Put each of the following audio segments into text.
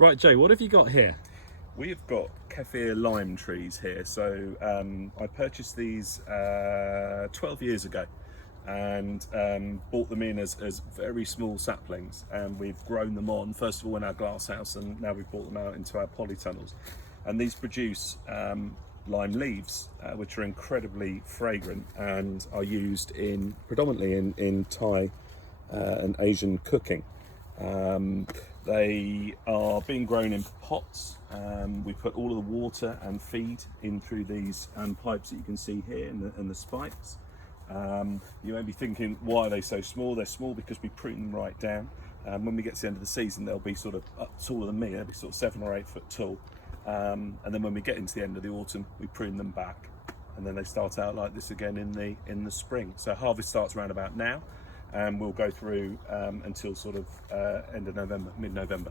Right, Jay, what have you got here? We've got Kaffir Lime trees here. So I purchased these 12 years ago and bought them in as very small saplings, and we've grown them on, first of all in our glass house, and now we've brought them out into our polytunnels. And these produce lime leaves, which are incredibly fragrant and are used predominantly in Thai and Asian cooking. They are being grown in pots. We put all of the water and feed in through these pipes that you can see here, and the spikes. You may be thinking, why are they so small? They're small because we prune them right down. When we get to the end of the season, they'll be sort of up taller than me. They'll be sort of 7 or 8 foot tall. And then when we get into the end of the autumn, we prune them back, and then they start out like this again in the spring. So harvest starts around about now, and we'll go through until sort of end of November, mid-November.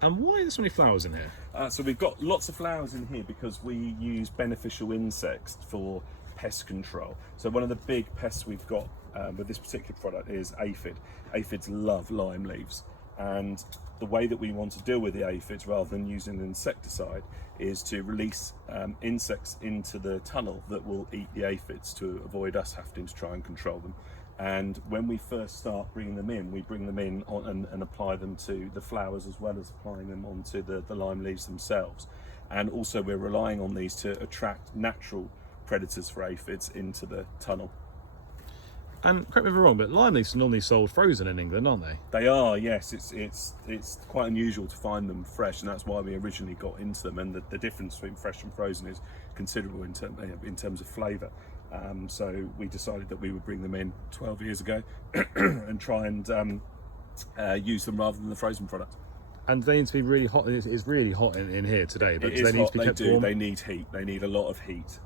And why are there so many flowers in here? So we've got lots of flowers in here because we use beneficial insects for pest control. So one of the big pests we've got with this particular product is aphid. Aphids love lime leaves, and the way that we want to deal with the aphids, rather than using an insecticide, is to release insects into the tunnel that will eat the aphids to avoid us having to try and control them. And when we first start bringing them in, we bring them in and apply them to the flowers, as well as applying them onto the lime leaves themselves. And also we're relying on these to attract natural predators for aphids into the tunnel. And correct me if I'm wrong, but lime leaves are normally sold frozen in England, aren't they? They are, yes. It's quite unusual to find them fresh, and that's why we originally got into them. And the difference between fresh and frozen is considerable in terms of flavour. So we decided that we would bring them in 12 years ago and try and use them rather than the frozen product. And they need to be really hot. It's really hot in here today. But they need to be kept warm. They need heat. They need a lot of heat,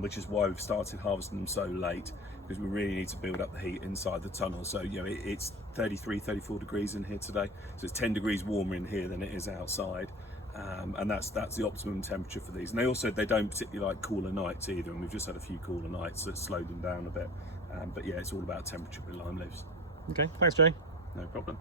which is why we've started harvesting them so late, because we really need to build up the heat inside the tunnel. So it's 33, 34 degrees in here today. So it's 10 degrees warmer in here than it is outside. And that's the optimum temperature for these. And they don't particularly like cooler nights either, and we've just had a few cooler nights that slowed them down a bit. But yeah, it's all about temperature with lime leaves. Okay, thanks, Jay. No problem.